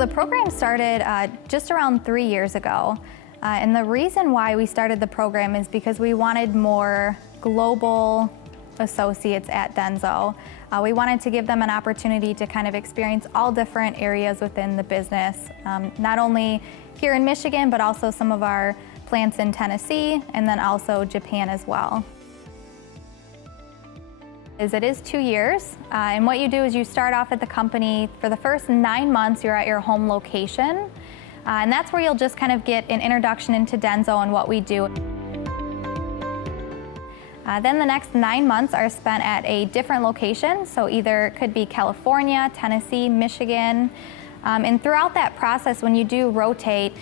The program started just around 3 years ago. And the reason why we started the program is because we wanted more global associates at DENSO. We wanted to give them an opportunity to kind of experience all different areas within the business, not only here in Michigan, but also some of our plants in Tennessee, and then also Japan as well. It is 2 years, and what you do is you start off at the company. For the first 9 months, you're at your home location, and that's where you'll just kind of get an introduction into DENSO and what we do. Then the next 9 months are spent at a different location, so either it could be California, Tennessee, Michigan, and throughout that process, when you do rotate,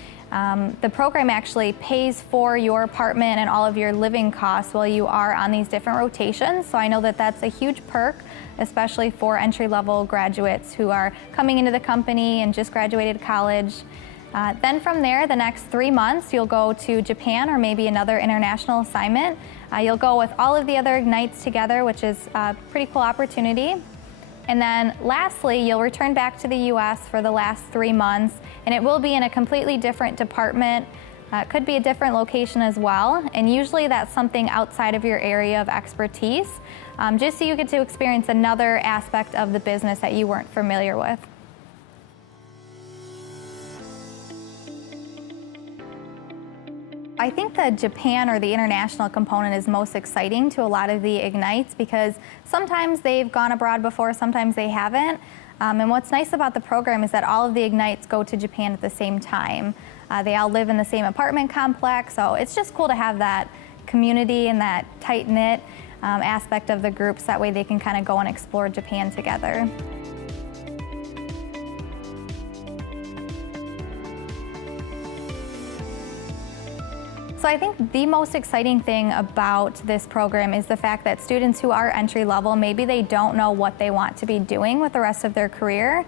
the program actually pays for your apartment and all of your living costs while you are on these different rotations. So I know that that's a huge perk, especially for entry-level graduates who are coming into the company and just graduated college. Then from there, the next 3 months, you'll go to Japan or maybe another international assignment. You'll go with all of the other Ignites together, which is a pretty cool opportunity. And then lastly, you'll return back to the US for the last 3 months, and it will be in a completely different department. It could be a different location as well, and usually that's something outside of your area of expertise, just so you get to experience another aspect of the business that you weren't familiar with. I think the Japan or the international component is most exciting to a lot of the Ignites because sometimes they've gone abroad before, sometimes they haven't. And what's nice about the program is that all of the Ignites go to Japan at the same time. They all live in the same apartment complex, so it's just cool to have that community and that tight-knit aspect of the groups. That way they can kind of go and explore Japan together. So I think the most exciting thing about this program is the fact that students who are entry level, maybe they don't know what they want to be doing with the rest of their career.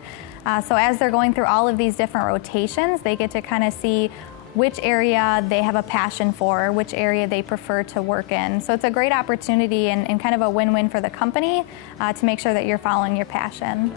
So as they're going through all of these different rotations, they get to kind of see which area they have a passion for, which area they prefer to work in. So it's a great opportunity and kind of a win-win for the company to make sure that you're following your passion.